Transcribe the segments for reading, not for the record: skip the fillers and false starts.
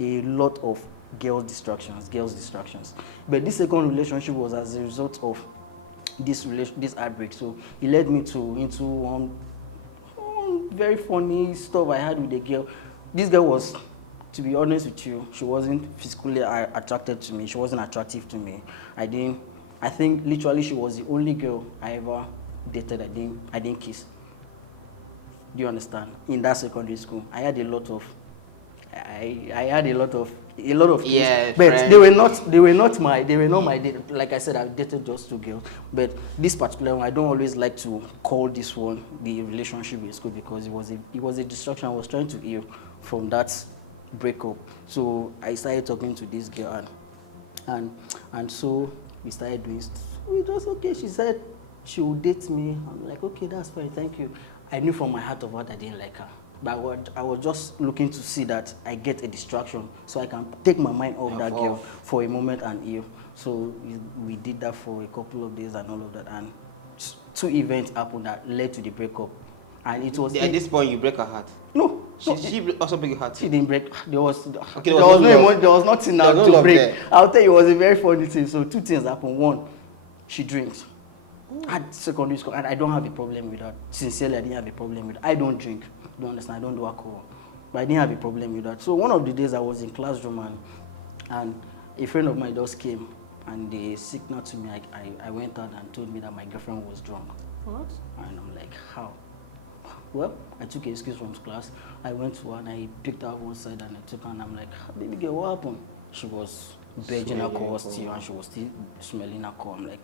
a lot of girls' distractions. But this second relationship was as a result of this outbreak. So it led me into very funny stuff I had with a girl. This girl was, to be honest with you, she wasn't physically attracted to me. She wasn't attractive to me. I think literally she was the only girl I ever dated. I didn't kiss. Do you understand? In that secondary school, I had a lot of things, Yeah, but friends. they were not my date. Like I said, I've dated just 2 girls, but this particular one, I don't always like to call this one the relationship in school because it was a distraction. I was trying to heal from that breakup. So I started talking to this girl, and so we started doing. It was okay. She said she would date me. I'm like, okay, that's fine, thank you. I knew from my heart of heart I didn't like her. But I was just looking to see that I get a distraction so I can take my mind off that girl for a moment and heal. So we did that for a couple of days and all of that. And 2 events happened that led to the breakup. And it was... At this point, you break her heart? No. She also break your heart? She didn't break. There was okay, there was nothing now to break. There. I'll tell you, it was a very funny thing. So 2 things happened. One, she drinks. At secondary school, and I don't have a problem with that. Sincerely, I didn't have a problem with that. I don't drink. Don't understand. I don't do alcohol. But I didn't have a problem with that. So one of the days I was in classroom and a friend of mine just came and they signaled to me. I went out and told me that my girlfriend was drunk. What? And I'm like, how? Well, I took an excuse from class. I went to her and I picked her up one side and I took her and I'm like, baby girl, what happened? She was begging alcohol still and she was still smelling alcohol. I'm like,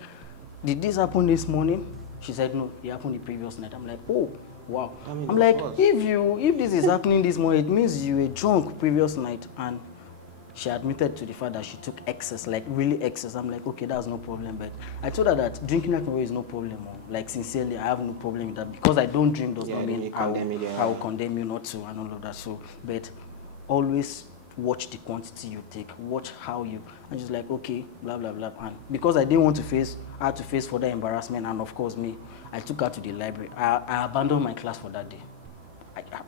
did this happen this morning? She said no, it happened the previous night. I'm like, oh, wow. I'm like, if this is happening this morning, it means you were drunk previous night. And she admitted to the fact that she took excess, like really excess. I'm like, okay, that's no problem. But I told her that drinking alcohol is no problem. Like sincerely, I have no problem with that because I don't drink does not mean I will condemn you not to and all of that. So, but always watch the quantity you take, watch how you, and she's like, okay, blah, blah, blah. And because I didn't want to face, I had to face further embarrassment, and of course me, I took her to the library. I abandoned my class for that day.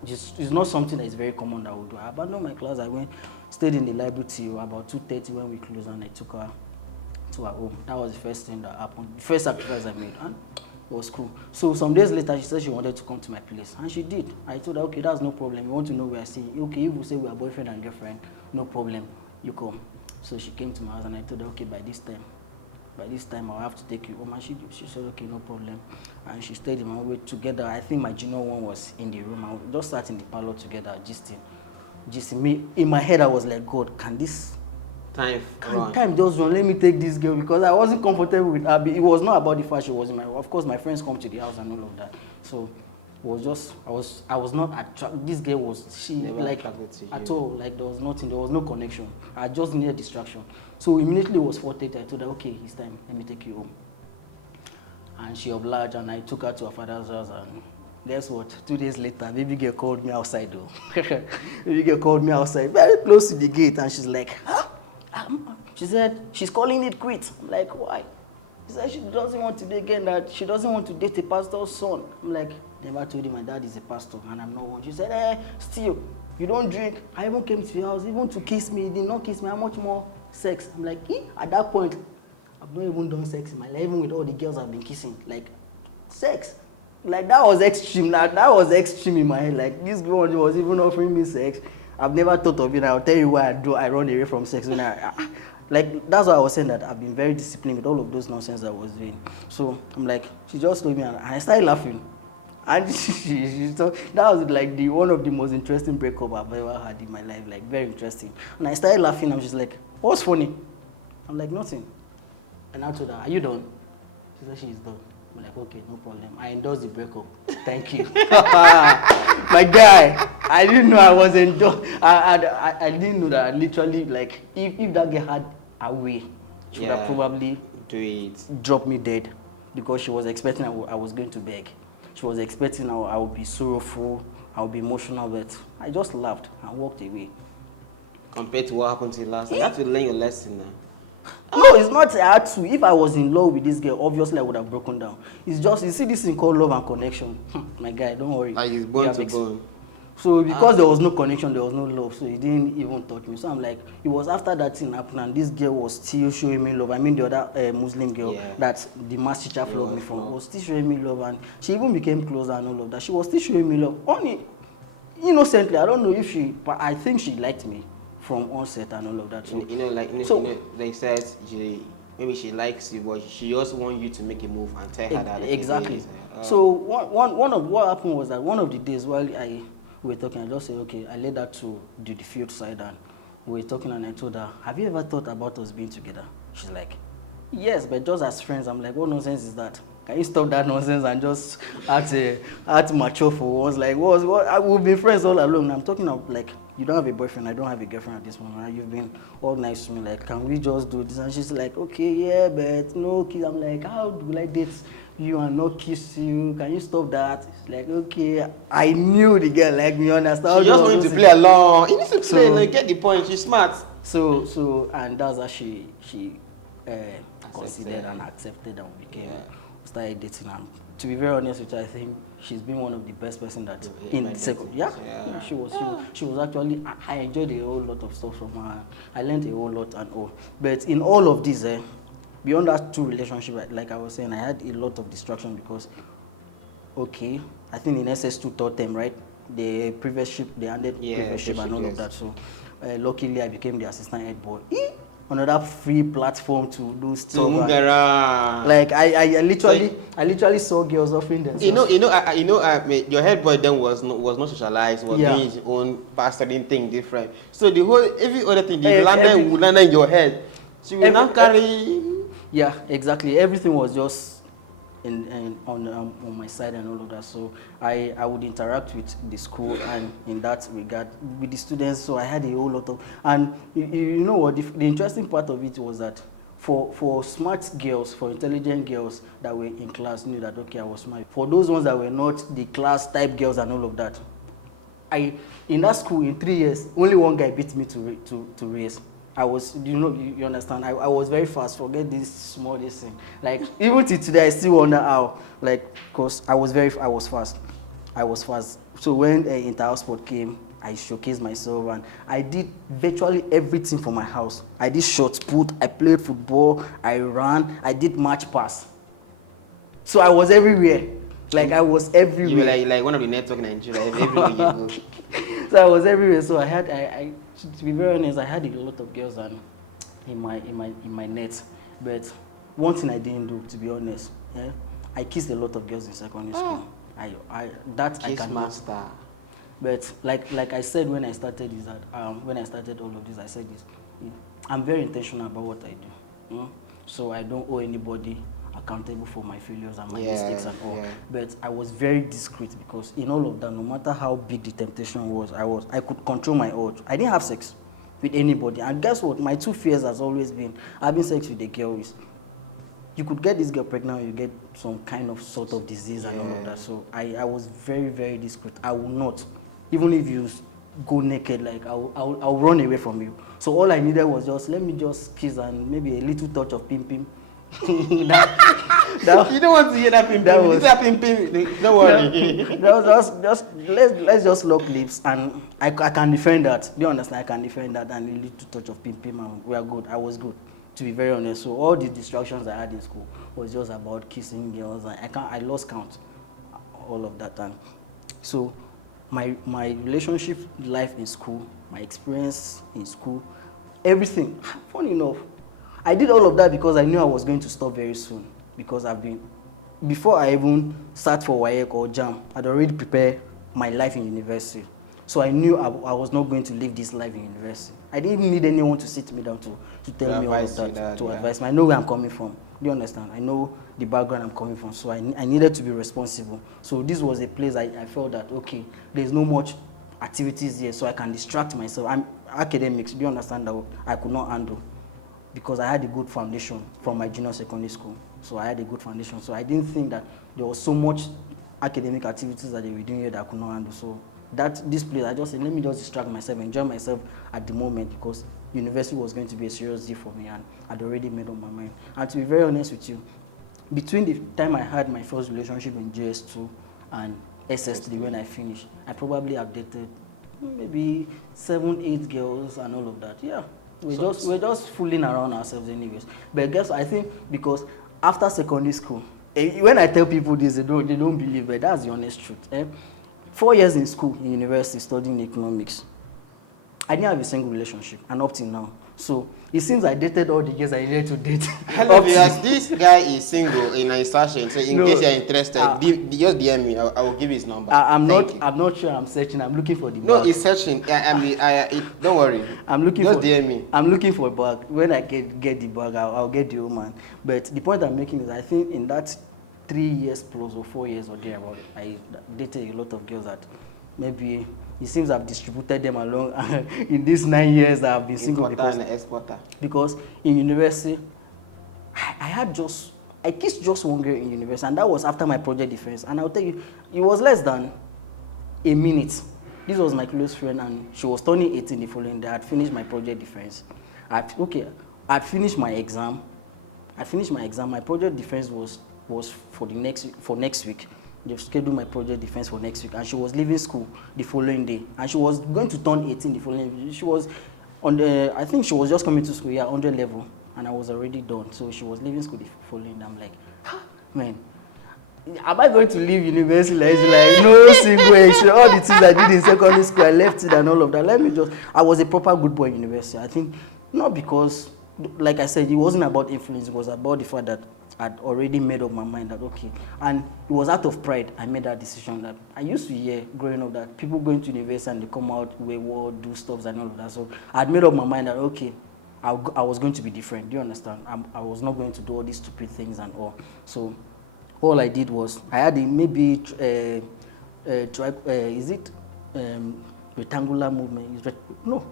It's not something that is very common that I would do. I abandoned my class, I stayed in the library till about 2:30 when we closed, and I took her to her home. That was the first thing that happened, the first sacrifice I made, and it was cool. So some days later, she said she wanted to come to my place, and she did. I told her, okay, that's no problem. You want to know where I stay? Okay, if you say we are boyfriend and girlfriend, no problem, you come. So she came to my house, and I told her, okay, by this time I'll have to take you home. And she said, okay, no problem. And she stayed in my way together. I think my junior one was in the room, and we just sat in the parlor together, just me. In my head, I was like, God, can time just run? Let me take this girl, because I wasn't comfortable with her. It was not about the fact she was in my. Of course, my friends come to the house and all of that. So it was just I was not attracted. This girl was like at all. Like there was nothing. There was no connection. I just needed distraction. So immediately it was 4:30. I told her, okay, it's time. Let me take you home. And she obliged, and I took her to her father's house. And guess what? 2 days later, baby girl called me outside though. Baby girl called me outside, very close to the gate, and she's like, huh? She said she's calling it quits. I'm like, why? She said she doesn't want to be again, that she doesn't want to date a pastor's son. I'm like, never told you my dad is a pastor and I'm not one. She said, still, you don't drink. I even came to your house, even to kiss me. You did not kiss me. How much more sex? I'm like, at that point, I've not even done sex in my life, even with all the girls I've been kissing. Like, sex. Like, that was extreme. That was extreme in my head. Like, this girl was even offering me sex. I've never thought of it. I'll tell you why I run away from sex. When like, that's why I was saying that I've been very disciplined with all of those nonsense I was doing. So I'm like, she just told me, and I started laughing. And she thought that was like one of the most interesting breakup I've ever had in my life. Like, very interesting. And I started laughing. And she's like, what's funny? I'm like, nothing. And I told her, are you done? She said she's done. I'm like, okay, no problem. I endorse the breakup. Thank you. My guy, I didn't know I was endorsed. I didn't know that literally, like, if that girl had a way, she would have probably dropped me dead, because she was expecting I was going to beg. She was expecting I would be sorrowful, I would be emotional, but I just laughed and walked away. Compared to what happened to you last time, you have to learn your lesson now. No, it's not I had to. If I was in love with this girl, obviously I would have broken down. It's just, you see this thing called love and connection. My guy, don't worry. Like, it's born to bone. So because there was no connection, there was no love, so he didn't even touch me. So I'm like, it was after that thing happened and this girl was still showing me love. I mean the other Muslim girl that the math teacher flogged me from was still showing me love, and she even became closer and all of that. She was still showing me love. Only innocently, I don't know if she, but I think she liked me from onset and all of that. So, they said maybe she likes you, but she also wants you to make a move and tell her that. Exactly. So one of what happened was that one of the days while we were talking, I just said, okay, I led her to the field side and we were talking, and I told her, have you ever thought about us being together? She's like, yes, but just as friends. I'm like, what nonsense is that? Can you stop that nonsense and just act mature for once? Like, what? I will be friends all along. I'm talking of like, you don't have a boyfriend, I don't have a girlfriend at this moment. Right? You've been all nice to me. Like, can we just do this? And she's like, okay, yeah, but no kiss. I'm like, how do I date you and not kiss you? Can you stop that? She's like, okay. I knew the girl like me, understand? She just wanted to play along. You need to play, like, get the point. She's smart. So, and that's how she considered and accepted and became started dating. And to be very honest with you, I think she's been one of the best person that in the second. She was actually. I enjoyed a whole lot of stuff from her. I learned a whole lot and all. But in all of this, beyond that two relationship, like I was saying, I had a lot of distraction because, okay, I think in SS2 third term, right? The previous ship, they ended previous ship and all of that. So, luckily, I became the assistant head boy. Another free platform to do stuff. Like I literally saw girls offering themselves. Your head boy then was not socialized, was doing his own pastoring thing different. So the whole every other thing would land in your head. So you will not carry. Yeah, exactly. Everything was just on my side and all of that. So I would interact with the school and in that regard with the students. So I had a whole lot of, and you know what, the interesting part of it was that for smart girls, for intelligent girls that were in class, knew that okay, I was smart. For those ones that were not the class type girls and all of that, in that school in 3 years, only one guy beat me to race. I was, you understand, I was very fast. Forget this small thing. Like, even till today, I still wonder how, like, because I was fast. So when inter-house sport came, I showcased myself and I did virtually everything for my house. I did shot put, I played football, I ran, I did match pass. So I was everywhere. Like, I was everywhere. You were like one of the network in Nigeria, everywhere you go. So I was everywhere. So I had, to be very honest, I had a lot of girls in my net. But one thing I didn't do, to be honest, I kissed a lot of girls in secondary school. Kiss master. But like I said when I started is that when I started all of this, I said this. I'm very intentional about what I do. So I don't owe anybody accountable for my failures and my mistakes and all. But I was very discreet because in all of that, no matter how big the temptation was, I could control my urge. I didn't have sex with anybody. And guess what? My two fears has always been having sex with a girl is you could get this girl pregnant or you get some kind of sort of disease and all of that. So I was very, very discreet. I will not, even if you go naked, like I'll run away from you. So all I needed was let me just kiss and maybe a little touch of pim. You don't want to hear that pim. That was that pim. Don't worry. That was just let's just lock lips and I can defend that. Do you understand? I can defend that and a little touch of pim and we are good. I was good, to be very honest. So all the distractions I had in school was just about kissing girls and I lost count all of that time. So my relationship life in school, my experience in school, everything. Funny enough, I did all of that because I knew I was going to stop very soon. Because before I even start for WAEC or JAM, I'd already prepared my life in university. So I knew I was not going to live this life in university. I didn't need anyone to sit me down to tell me all of that, to advise me. I know where I'm coming from. Do you understand? I know the background I'm coming from. So I needed to be responsible. So this was a place I felt that, okay, there's no much activities here, so I can distract myself. I'm academics. Do you understand that I could not handle? Because I had a good foundation from my junior secondary school. So I had a good foundation. So I didn't think that there was so much academic activities that they were doing here that I could not handle. So this place, I just said, let me just distract myself, enjoy myself at the moment because university was going to be a serious deal for me and I'd already made up my mind. And to be very honest with you, between the time I had my first relationship in JS2 and SS3 when I finished. I probably have dated maybe 7, 8 girls and all of that. Yeah. We're just fooling around ourselves anyways. But guess I think because after secondary school, when I tell people this, they don't believe, but that's the honest truth. 4 years in school, in university, studying economics, I didn't have a single relationship, and up till now. So it seems I dated all the girls I needed to date. Hello, because this guy is single in a session. So in case you're interested, just DM me. I will give his number. I'm not sure I'm searching. I'm looking for the bag. No, he's searching. Don't worry. Just DM me. I'm looking for a bag. When I get the bag, I'll get the woman. But the point I'm making is I think in that 3 years plus or 4 years or thereabout, I dated a lot of girls that maybe it seems I've distributed them along in these 9 years that I've been single. Because in university, I kissed just one girl in university, and that was after my project defense. And I'll tell you, it was less than a minute. This was my close friend, and she was turning 18 the following day. I had finished my project defense. I'd finished my exam. My project defense was for next week. They've scheduled my project defense for next week, and she was leaving school the following day, and she was going to turn 18 the following day. She was I think she was just coming to school, 100 level, and I was already done. So she was leaving school the following day. I'm like, man, am I going to leave university? Like no single way. All the things I did in secondary school, I left it and all of that. I was a proper good boy in university. I think not because, like I said, it wasn't about influence. It was about the fact that I'd already made up my mind that okay, and it was out of pride I made that decision. That I used to hear growing up that people going to university and they come out wayward, do stuff and all of that. So I'd made up my mind that okay, I was going to be different. Do you understand? I was not going to do all these stupid things and all. So all I did was I had rectangular movement? No,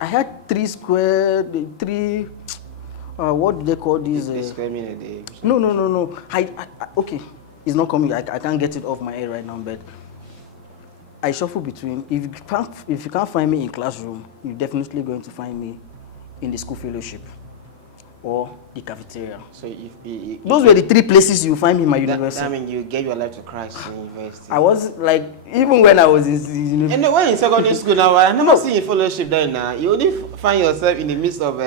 I had three. What do they call these? No. Okay, it's not coming. I can't get it off my head right now. But I shuffle between. If you can't find me in classroom, you're definitely going to find me in the school fellowship or the cafeteria. So those were the 3 places you find me in my university. I mean, you gave your life to Christ in university. I was like, even when I was in university. And when in secondary school now, I never seen you fellowship there now. You only find yourself in the midst of.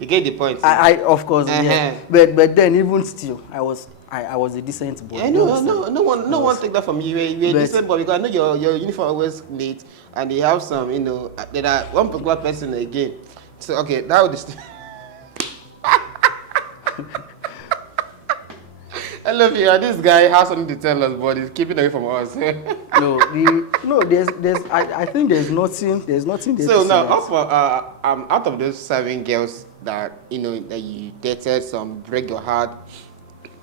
You get the point. I of course, yeah. But then even still, I was a decent boy. Yeah, no one take that from you. You're a decent boy because I know your uniform always neat, and they have some, there are one particular person again. So okay, that was. I love you. This guy has something to tell us, but he's keeping away from us. I think there's nothing there. So now, out of those 7 girls that that you dated, some break your heart,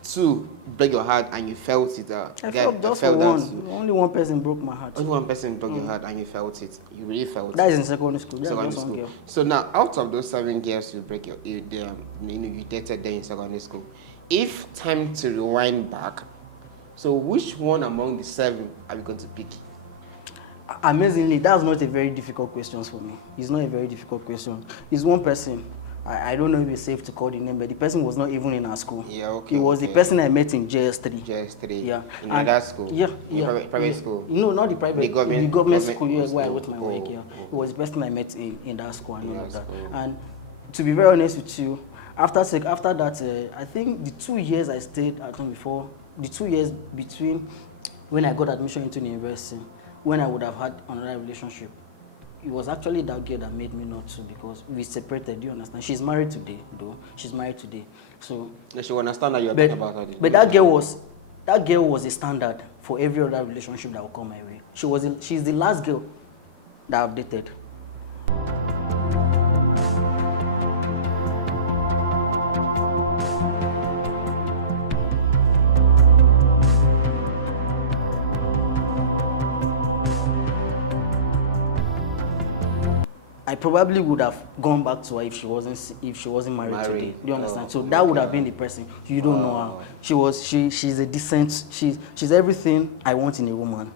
2 break your heart, and you felt it. I felt just for one. Only one person broke my heart. Only one person broke your heart, and you felt it. You really felt it. That is in secondary school. Secondary school. Girl. So now, out of those 7 girls you dated there in secondary school. If time to rewind back, so which one among the 7 are you going to pick? Amazingly, that's not a very difficult question for me. It's not a very difficult question. It's one person. I don't know if it's safe to call the name, but the person was not even in our school. Yeah, okay. It was the person I met in JS3. JS3. Yeah. In that school? Yeah. Private school? No, not the private. The government school, where I wrote my work. Yeah. Oh. It was the person I met in that school and all of that. And to be very honest with you, after that, I think the 2 years I stayed at home before, the 2 years between when I got admission into the university, when I would have had another relationship, it was actually that girl that made me not to, because we separated. Do you understand? She's married today, though. She's married today. So she will understand that you're talking about her. But that girl was a standard for every other relationship that will come my way. She's the last girl that I've dated. I probably would have gone back to her if she wasn't married today. Do you understand? So that would have been the person. You don't know her. She's a decent. She's everything I want in a woman.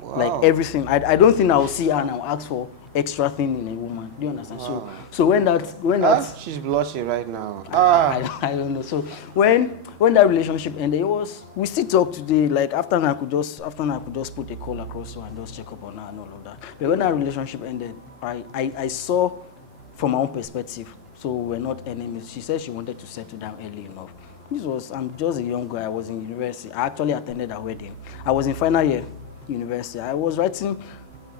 Wow. Like everything. I don't think I will see her and I'll ask for extra thing in a woman. Do you understand? Wow. So when that she's blushing right now. I don't know. So when that relationship ended, we still talk today. Like after I could just put a call across her and just check up on her and all of that. But when that relationship ended, I saw from my own perspective. So we're not enemies. She said she wanted to settle down early enough. I'm just a young guy. I was in university. I actually attended her wedding. I was in final year university. I was writing.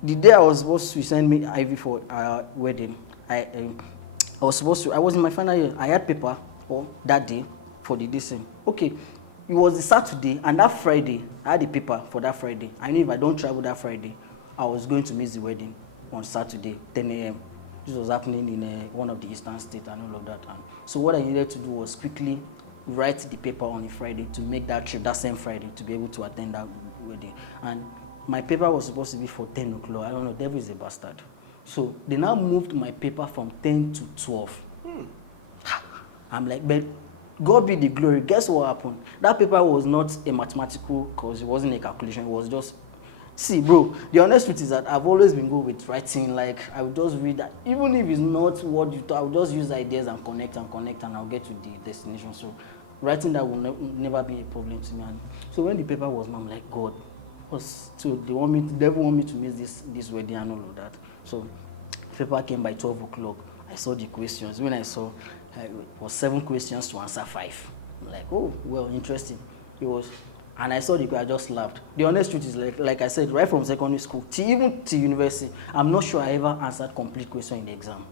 The day I was supposed to send me Ivy for our wedding, I was in my final year. I had paper for that day for the dissing. Okay, it was the Saturday, and that Friday, I had the paper for that Friday. I knew if I don't travel that Friday, I was going to miss the wedding on Saturday, 10 a.m. This was happening in one of the eastern states and all of that. And so what I needed to do was quickly write the paper on a Friday to make that trip that same Friday to be able to attend that wedding. And my paper was supposed to be for 10 o'clock. I don't know, devil is a bastard. So they now moved my paper from 10 to 12. I'm like, but God be the glory. Guess what happened? That paper was not a mathematical course. It wasn't a calculation. It was just, see, bro, the honest truth is that I've always been good with writing. Like, I would just read that. Even if it's not what you thought, I would just use ideas and connect, and I'll get to the destination. So writing that will never be a problem to me. And so when the paper was, I'm like, God, so the devil want me to miss this wedding and all of that. So paper came by 12 o'clock. I saw the questions. When I saw it was 7 questions to answer 5. I'm like, oh, well, interesting. It was, and I saw I just laughed. The honest truth is, like I said, right from secondary school even to university, I'm not sure I ever answered complete question in the exam.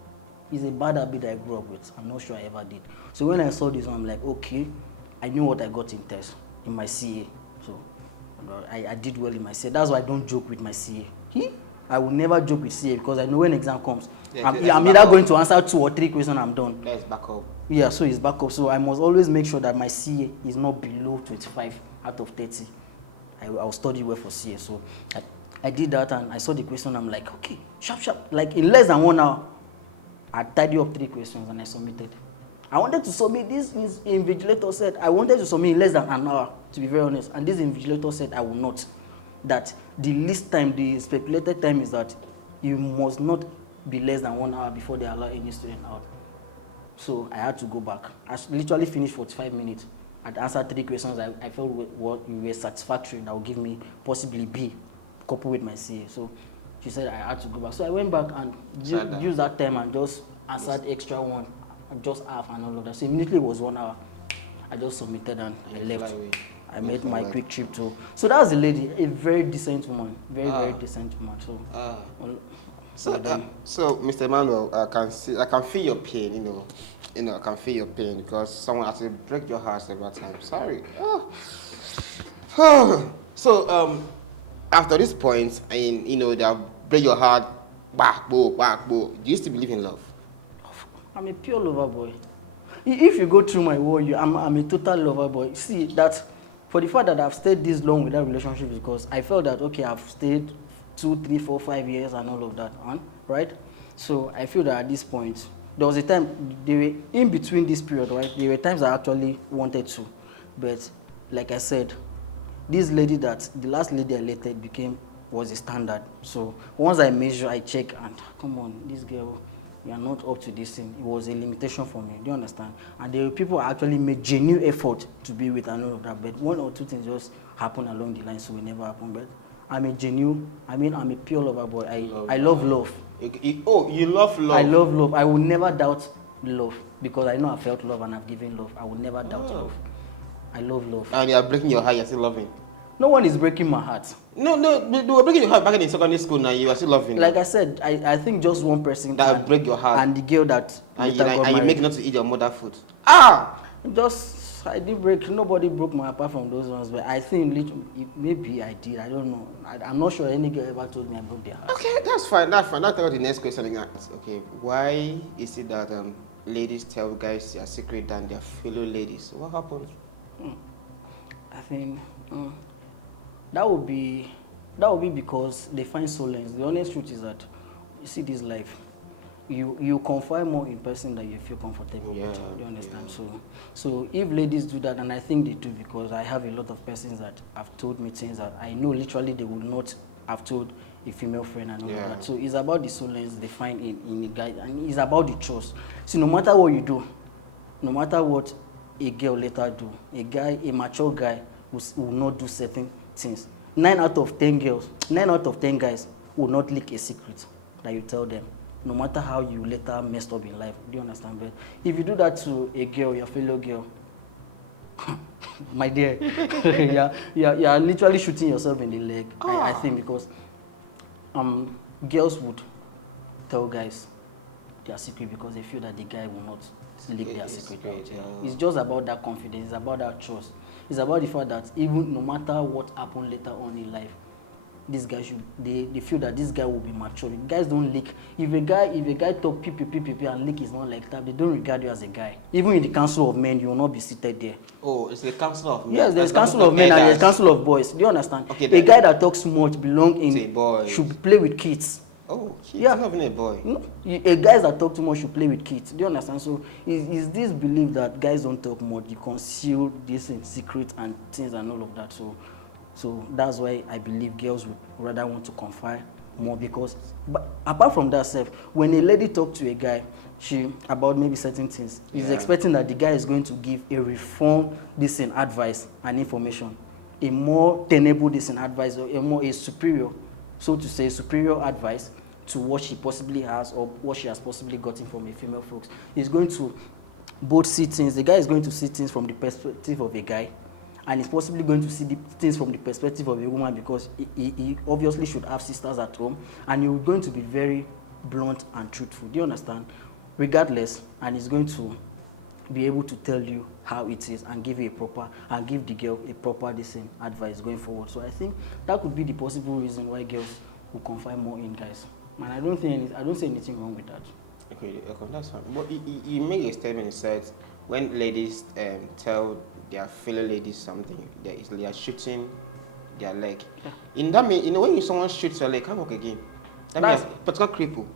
It's a bad habit I grew up with. I'm not sure I ever did. So when I saw this one, I'm like, okay, I knew what I got in test, in my CA. So I did well in my CA. That's why I don't joke with my CA. I will never joke with CA because I know when exam comes, I'm either going to answer 2 or 3 questions, I'm done. That's backup. Yeah, so it's backup. So I must always make sure that my CA is not below 25 out of 30. I'll study well for CA. So I did that and I saw the question. I'm like, okay, sharp. Like in less than 1 hour, I tidied up 3 questions and I submitted. I wanted to submit this. Invigilator said I wanted to submit in less than an hour, to be very honest. And this invigilator said I will not. That the least time, the speculated time is that you must not be less than 1 hour before they allow any student out. So I had to go back. I literally finished 45 minutes. I'd answered 3 questions. I felt what were satisfactory that would give me possibly B, coupled with my CA. So she said I had to go back. So I went back and used that time and just answered extra one, just half and all of that. So immediately it was 1 hour. I just submitted and I left. I made my quick trip too. So that was the lady, a very decent woman, very decent woman. So, so Mr. Emmanuel, I can feel your pain. I can feel your pain because someone has to break your heart several times. Sorry. So after this point, they'll break your heart, back, boo. Do you still believe in love? I'm a pure lover boy. If you go through my world, I'm a total lover boy. See that. For the fact that I've stayed this long with that relationship is because I felt that, okay, I've stayed 2, 3, 4, 5 years and all of that, right? So I feel that at this point, there was a time, they were in between this period, right? There were times I actually wanted to. But like I said, this lady the last lady I dated was a standard. So once I measure, I check, and come on, this girl, you are not up to this thing. It was a limitation for me. Do you understand? And there were people who actually made genuine effort to be with and all of that. But 1 or 2 things just happened along the line, so it never happened. But I'm a pure lover boy. I love love. You love love? I love love. I will never doubt love because I know I felt love and I've given love. I will never doubt love. I love love. And you are breaking your heart, you're still loving? No one is breaking my heart. No, they were breaking your heart back in secondary school. Now you are still loving. Like I said, I think just one person that break your heart, and the girl that and you make not to eat your mother food. I did break. Nobody broke my heart apart from those ones. But I think maybe I did. I don't know. I'm not sure any girl ever told me I broke their heart. Okay, that's fine. Now tell the next question. Okay, why is it that ladies tell guys their secret than their fellow ladies? What happened? I think. That would be because they find solace. The honest truth is that you see this life, you confide more in person that you feel comfortable with. Do you understand? Yeah. So if ladies do that, and I think they do because I have a lot of persons that have told me things that I know literally they would not have told a female friend and all of that. So it's about the solace they find in a guy, and it's about the trust. So no matter what you do, no matter what a girl later do, a mature guy will not do certain things. 9 out of 10 girls, 9 out of 10 guys will not leak a secret that you tell them, no matter how you later messed up in life. Do you understand? But if you do that to a girl, your fellow girl, my dear, you are literally shooting yourself in the leg. I think, because girls would tell guys their secret because they feel that the guy will not leak their secret out. It's just about that confidence. It's about that trust. It's about the fact that even no matter what happened later on in life, this guy they feel that this guy will be mature. Guys don't leak. If a guy talk pee and leak is not like that, they don't regard you as a guy. Even in the council of men, you will not be seated there. Oh, it's the council of men. Yes, there's council of men and there's council of boys. Do you understand? Okay, a guy that talks much belong in should play with kids. Oh, kids, not even a boy. No? A guys that talk too much should play with kids. Do you understand? So is this belief that guys don't talk much, you conceal this in secret and things and all of that. So that's why I believe girls would rather want to confide more, because but apart from that self, when a lady talk to a guy about maybe certain things, he's expecting that the guy is going to give a reform decent advice and information, a more tenable decent advice, or a superior, so to say, superior advice to what she possibly has or what she has possibly gotten from a female folks. He's going to both see things. The guy is going to see things from the perspective of a guy, and he's possibly going to see the things from the perspective of a woman, because he obviously should have sisters at home, and he's going to be very blunt and truthful. Do you understand? Regardless, and he's going to be able to tell you how it is and give you give the girl a proper decent advice going forward. So I think that could be the possible reason why girls will confide more in guys. And I don't see anything wrong with that. Okay, that's fine. But you made a statement and said when ladies tell their fellow ladies something, they are shooting their leg. Yeah. In that mean, when someone shoots your leg, come back again. That means particular cripple.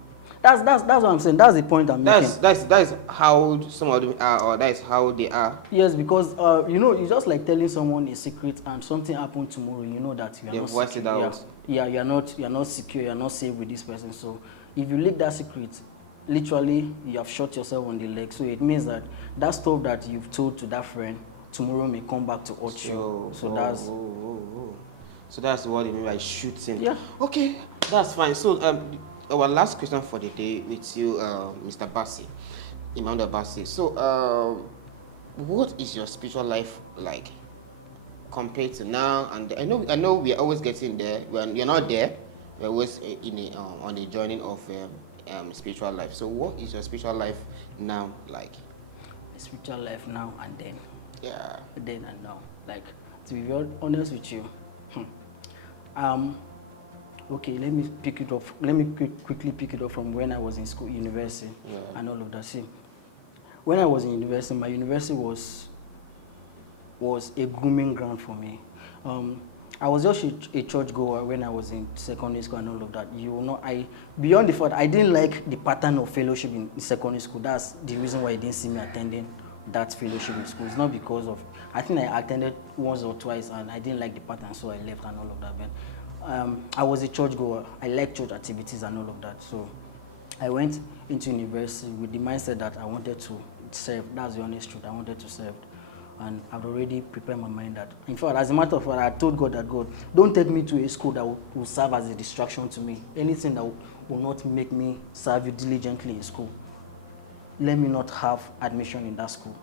That's what I'm saying. That's the point I'm making. That is how some of them are, or that is how they are. Yes, because it's just like telling someone a secret and something happened tomorrow. You know that you are not secure. It out. Yeah, you're not secure. You're not safe with this person. So if you leak that secret, literally you have shot yourself on the leg. So it means that stuff that you've told to that friend tomorrow may come back to haunt you. So that's what you mean by shooting. Yeah. Okay, that's fine. So our last question for the day with you, Mr. Bassi, Emmanuel Bassi. So, what is your spiritual life like compared to now? And I know we are always getting there. You're not there. We're always on a journey of spiritual life. So, what is your spiritual life now like? Spiritual life now and then. Yeah. Then and now. Like, to be very honest with you, okay, let me pick it up. Let me quickly pick it up from when I was in school, university, and all of that. See, when I was in university, my university was a grooming ground for me. I was just a church goer when I was in secondary school and all of that. You know, beyond the fact I didn't like the pattern of fellowship in secondary school. That's the reason why you didn't see me attending that fellowship in school. It's not because of, I think I attended once or twice and I didn't like the pattern, so I left and all of that. But I was a church goer. I like church activities and all of that. So I went into university with the mindset that I wanted to serve. That's the honest truth. I wanted to serve. And I've already prepared my mind that, in fact, as a matter of fact, I told God that, God, don't take me to a school that will serve as a distraction to me. Anything that will not make me serve you diligently in school. Let me not have admission in that school.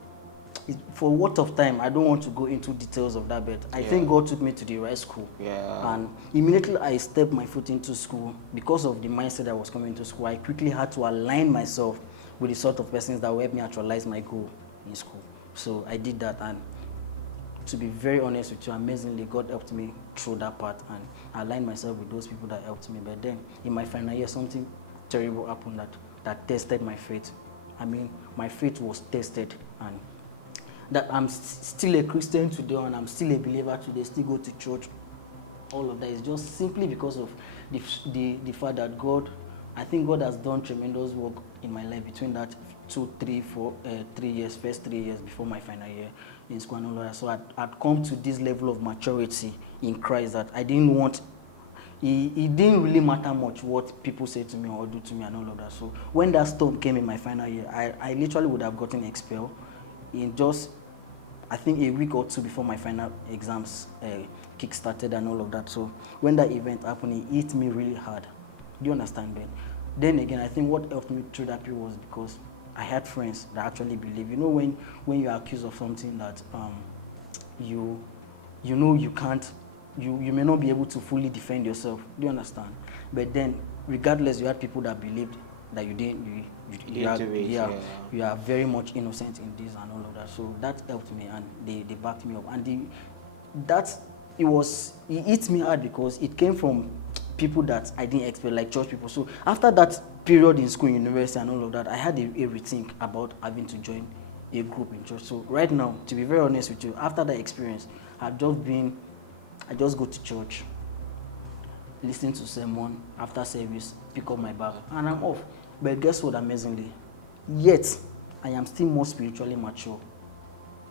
For what of time, I don't want to go into details of that, but I think God took me to the right school. Yeah. And immediately I stepped my foot into school, because of the mindset I was coming to school, I quickly had to align myself with the sort of persons that will help me actualize my goal in school. So I did that, and to be very honest with you, amazingly, God helped me through that part, and I aligned myself with those people that helped me. But then, in my final year, something terrible happened that tested my faith. I mean, my faith was tested, and that I'm still a Christian today and I'm still a believer today, still go to church. All of that is just simply because of the fact that God, I think God has done tremendous work in my life between that 3 years, first 3 years before my final year in school and all that. So I'd come to this level of maturity in Christ that I didn't want it didn't really matter much what people say to me or do to me and all of that. So when that storm came in my final year, I literally would have gotten expelled in just, I think, a week or two before my final exams kick-started and all of that. So when that event happened, it hit me really hard. Do you understand, Ben? Then again, I think what helped me through that period was because I had friends that actually believe. You know, when you're accused of something that you know you can't, you may not be able to fully defend yourself. Do you understand? But then, regardless, you had people that believed that you didn't. You are very much innocent in this and all of that. So that helped me, and they backed me up. And it hit me hard because it came from people that I didn't expect, like church people. So after that period in school, university, and all of that, I had a rethink about having to join a group in church. So right now, to be very honest with you, after that experience, I just go to church, listen to sermon, after service, pick up my bag, and I'm off. But guess what, amazingly? Yet, I am still more spiritually mature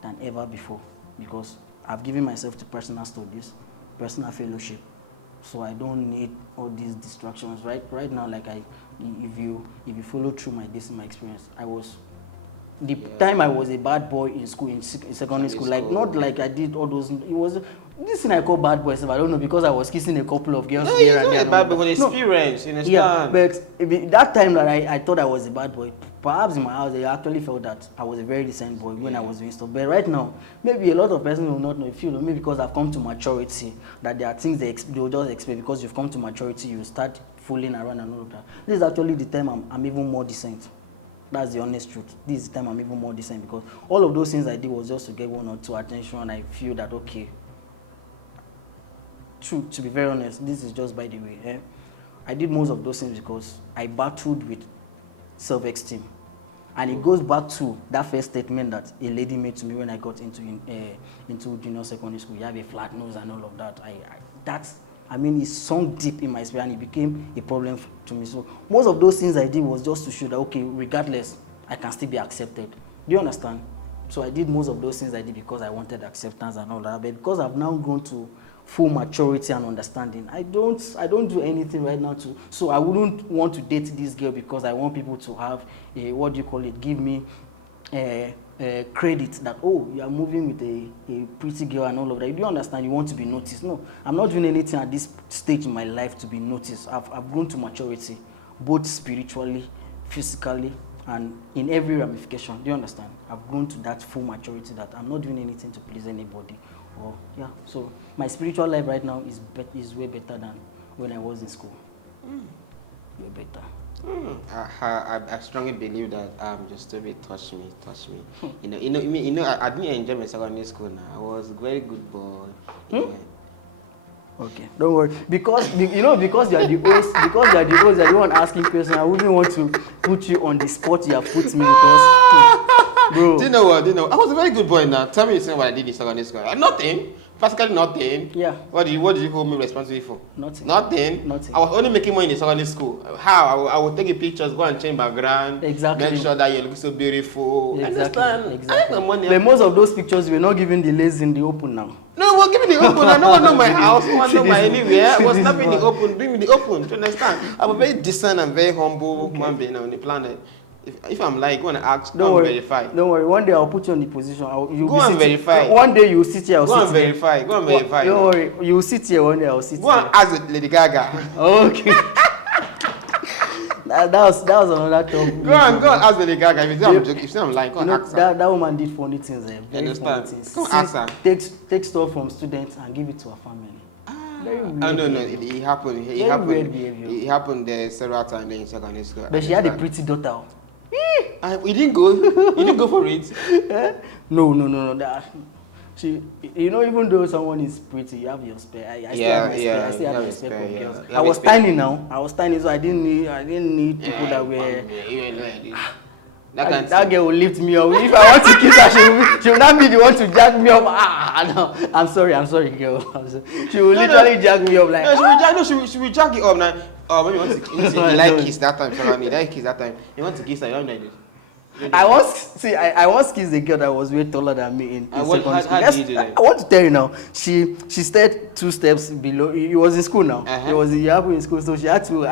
than ever before because I've given myself to personal studies, personal fellowship, so I don't need all these distractions. Right now, like if you follow through my experience, time I was a bad boy in school, in secondary school, like not like I did all those. It was this thing I call bad boy stuff. I don't know, because I was kissing a couple of girls here and there. No, bad boy, but experience, you understand? Yeah, but that time that I thought I was a bad boy, perhaps in my house I actually felt that I was a very decent boy when I was doing stuff. But right now, maybe a lot of persons will not know. If you know, maybe because I've come to maturity, that there are things they will just expect. Because you've come to maturity, you start fooling around and all of that. This is actually the time I'm even more decent. That's the honest truth. This is the time I'm even more decent, because all of those things I did was just to get one or two attention. I feel that, okay, true, to be very honest, this is just by the way. I did most of those things because I battled with self-esteem. And it goes back to that first statement that a lady made to me when I got into junior secondary school. You have a flat nose and all of that. It sunk deep in my spirit, and it became a problem to me. So most of those things I did was just to show that, okay, regardless, I can still be accepted. Do you understand? So I did most of those things I did because I wanted acceptance and all that. But because I've now grown to full maturity and understanding, I don't do anything right now so I wouldn't want to date this girl because I want people to have give me credit that, oh, you are moving with a pretty girl and all of that. Do you understand? You want to be noticed. No, I'm not doing anything at this stage in my life to be noticed. I've grown to maturity, both spiritually, physically, and in every ramification. Do you understand? I've grown to that full maturity that I'm not doing anything to please anybody. So my spiritual life right now is way better than when I was in school. Way better. I strongly believe that just to be touch me. I didn't enjoy my secondary school. Now I was a very good boy. Okay, don't worry. Because you are the host, you're the one asking questions. I wouldn't want to put you on the spot you have put me because. Bro. Do you know what? I was a very good boy now. Tell me what I did in secondary school. Nothing. Practically nothing. Yeah. What did you hold me responsible for? Nothing. I was only making money in secondary school. How? I would take a pictures, go and change background. Exactly. Make sure that you look so beautiful. Exactly. I like the money. But most of those pictures were not giving the ladies in the open now. No, we're giving the open. I don't know my house. I don't know my anywhere. I was not in the open, doing the open. Do you understand? I'm a very decent and very humble human being on the planet. If I'm like, going to ask, go and verify. Don't worry. One day I'll put you on the position. Go and verify. One day you'll sit here. I'll go sit and verify. Go and verify. Don't worry. You'll sit here one day. I'll sit here. Go and ask Lady Gaga. Okay. that was another talk. Go and ask Lady Gaga. If you say I'm lying, go and ask her. That woman did funny things. Very funny things. Go ask her. Take stuff from students and give it to her family. Very weird. No. It happened. It happened there several times in secondary school. But she had a pretty daughter. We didn't go. You didn't go for it. No. Even though someone is pretty, you have your spare. I still have respect for girls. I was tiny, so I didn't need people that were. That girl will lift me up. If I want to kiss her, she will not be the one to jack me up. No. I'm sorry, girl. She will literally jack me up like. No, she will jack you up now. When you want to kiss, you like kiss that time. You like kiss that time. You want to kiss her, you don't like this. I once kissed a girl that was way taller than me in secondary school. How did you do that? I want to tell you now. She stayed 2 steps below. It was in school now. It was in school, so I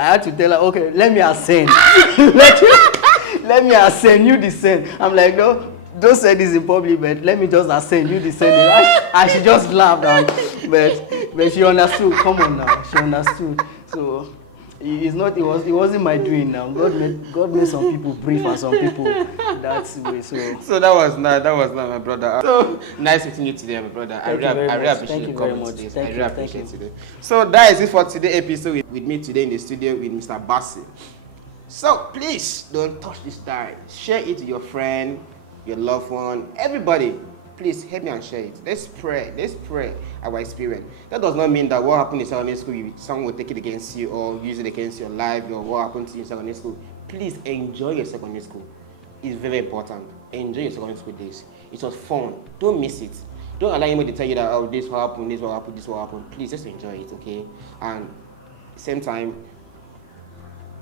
had to tell her, okay, let me ascend. let me ascend. You descend. I'm like, no, don't say this in public, but let me just ascend. You descend. And she just laughed. But she understood. Come on now, she understood. So. It wasn't my doing now. God made some people brief and some people that way. So that was not my brother. So nice meeting you today, my brother. I really appreciate you coming today. I really appreciate today. So that is it for today's episode with me today in the studio with Mr. Bassi. So please don't touch this diary. Share it to your friend, your loved one, everybody. Please help me and share it. Let's pray our experience. That does not mean that what happened in secondary school, someone will take it against you or use it against your life or what happened to you in secondary school. Please enjoy your secondary school. It's very important. Enjoy your secondary school days. It was fun. Don't miss it. Don't allow anybody to tell you that, oh, this will happen, this will happen, this will happen. Please just enjoy it, okay? And same time,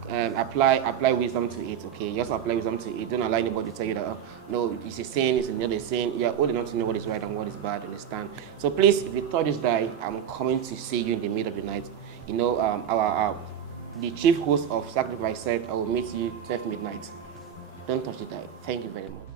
apply wisdom to it, okay? Just apply wisdom to it. Don't allow anybody to tell you that, oh, no, it's a sin, it's another sin. You're old enough to know what is right and what is bad, understand? So please, if you thought this die, I'm coming to see you in the middle of the night. You know, the chief host of Sacrifice said, I will meet you 12 midnight. Don't touch the die. Thank you very much.